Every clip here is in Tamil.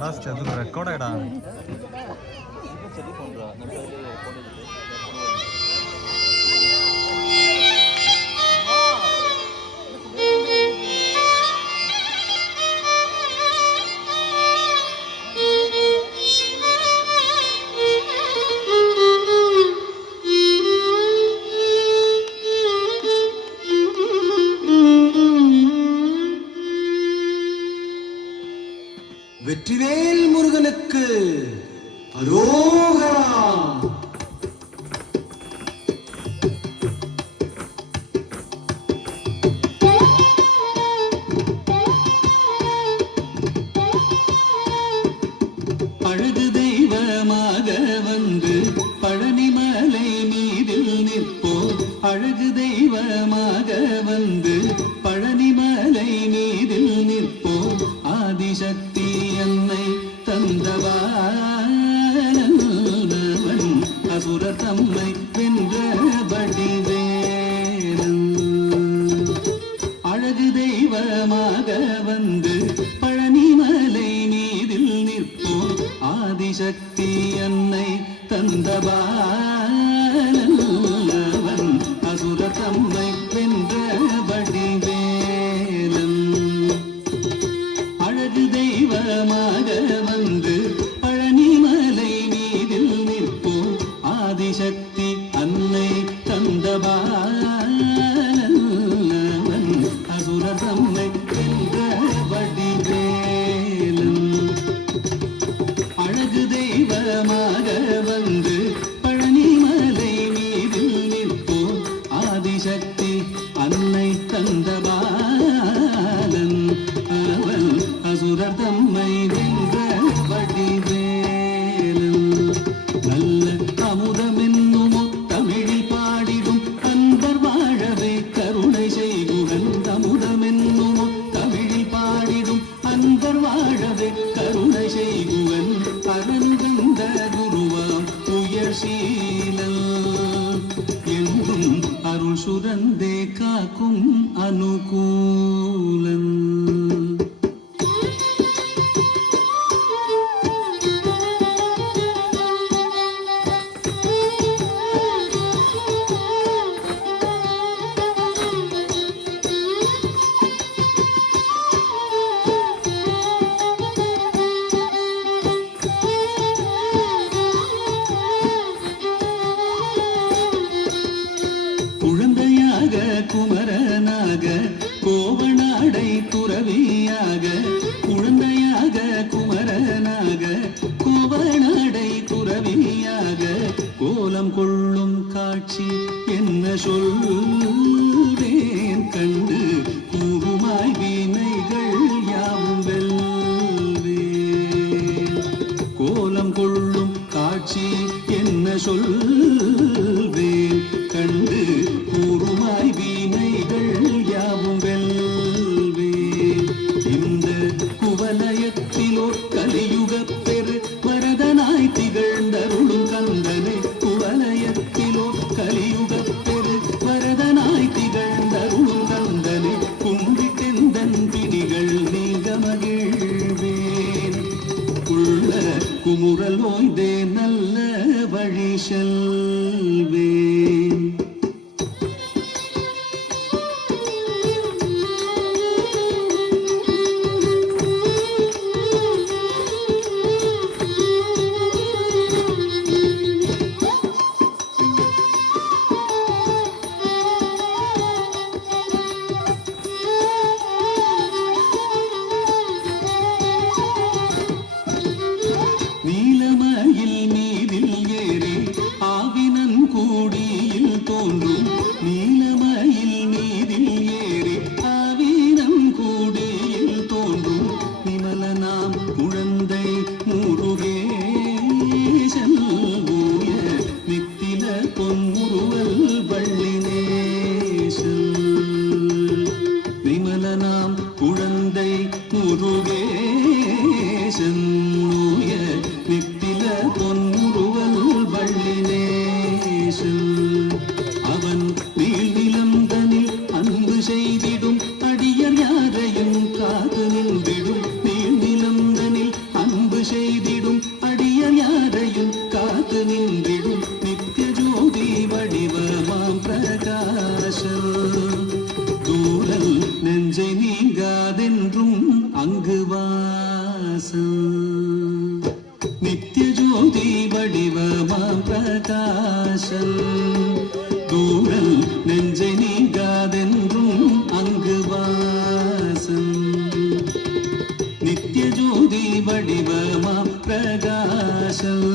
റെക്കോർഡായിടാ வெற்றிவேல் முருகனுக்கு அரோகரா. அழகு தெய்வமாக வந்து பழனிமலை மீதில் நிற்போம். அழகு தெய்வமாக வந்து பழனிமலை மீதில் நிற்போம். ஆதிசக்தி என்னை தந்தவானவன் அசுர தம்மை வென்ற வடிவேலன். அழகு தெய்வமாக வந்து பழனிமலை மீதில் நிற்போம். ஆதிசக்தி என்னை தந்தவானவன் அசுர தம்மை வென்ற வடிவேலன். அழகு தெய்வமாக வந்து பழனிமலை மீதில் நிற்போம். ஆதிசக்தி அன்னை தந்தபாலவன் அசுர தம்மை வென்ற வடிவேலன். அழகு தெய்வமாக வந்து பழனிமலை மீதில் நிற்போம். ஆதிசக்தி அன்னை தந்தபாலன் அவன் அசுர தம்மை வென்ற வடிவேலன். நல்ல அமுதமென்னுமோ தமிழில் பாடிடும் அன்பர் வாழவே கருணை செய்குவன். அமுதமென்னுமோ தமிழில் பாடிடும் அன்பர் வாழவே கருணை செய்குவன். அரணுகந்த குருவாம் உயர்சீலன் என்றும் அருள் சுரந்தே காக்கும் அனுகூலன். குழந்தையாக குமரனாக கோவனாடை துறவியாக. குழந்தையாக குமரனாக கோவனாடை துறவியாக. கோலம் கொள்ளும் காட்சி என்ன சொல்வேன் கண்டு கூறுமாய் வினைகள் யாவும் வெல்வேன். கோலம் கொள்ளும் காட்சி என்ன சொல்வேன் கண்டு கூறுமாய் வினைகள் யாவும் வெல்வேன். இந்த குவலயத்திலோ கலியுகப் பெரு வரதனாய் திகழ்ந்தருளும் கந்தனை. குவலயத்திலோ கலியுகப் பெரு வரதனாய் திகழ்ந்தருளும் கந்தனை. கும்பிட்டெந்தன் பிணிகள் நீங்க மகிழ்வேன். உள்ள குமுறல் ஓய்ந்தே நல்ல வழி செல் தூரல் நெஞ்சை நீங்காதென்றும் அங்கு வாசம் நித்திய ஜோதி வடிவமாம் பிரகாசம் தூரல் நெஞ்சை நீங்காதென்றும் அங்கு வாசம் நித்திய ஜோதி வடிவமாம் பிரகாசம்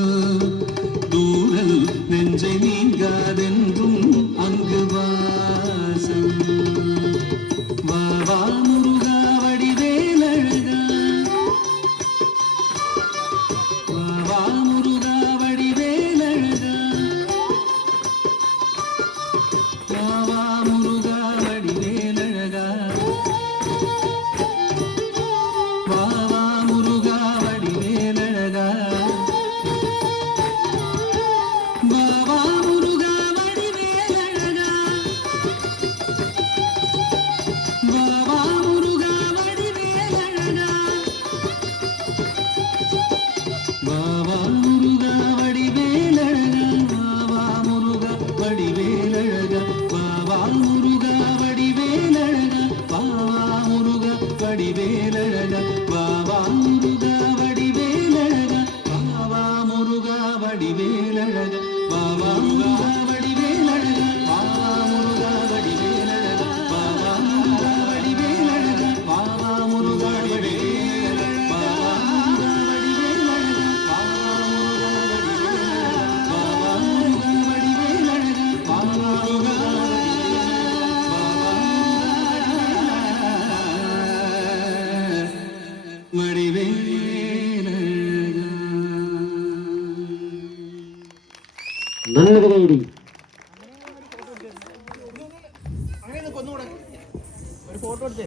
தூரல் நெஞ்சை நீங்காதென்றும் அங்கு வாசம் வா வா முருகா வடிவேலழகா வா வா முருகா வடிவேலழகா வா வா முருகா வடிவேலழகா வா வா முருகா வடிவேலழகா வா வா முருகா வடிவேலழகா வா வா முருகா வடிவேலழகா வா வா முருகா வடிவேலழகா வா வா முருகா வடிவேலழகா வா வா முருகா வடிவேலழகா வா வா முருகா வடிவேலழகா வா வா முருகா வடிவேலழகா வா வா முருகா வடிவேலழகா வா வா முருகா வடிவேலழகா வா வா முருகா வடிவேலழகா வா வா முருகா வடிவேலழகா வா வா முருகா வடிவேலழகா வா வா முருகா வடிவேலழகா வா வா முருகா வடிவேலழகா வா வா முருகா வடிவேலழகா வா வா முருகா നല്ല കൈയടി. അങ്ങനെ ഒന്നുകൂടെ ഒരു ഫോട്ടോ എടുത്ത്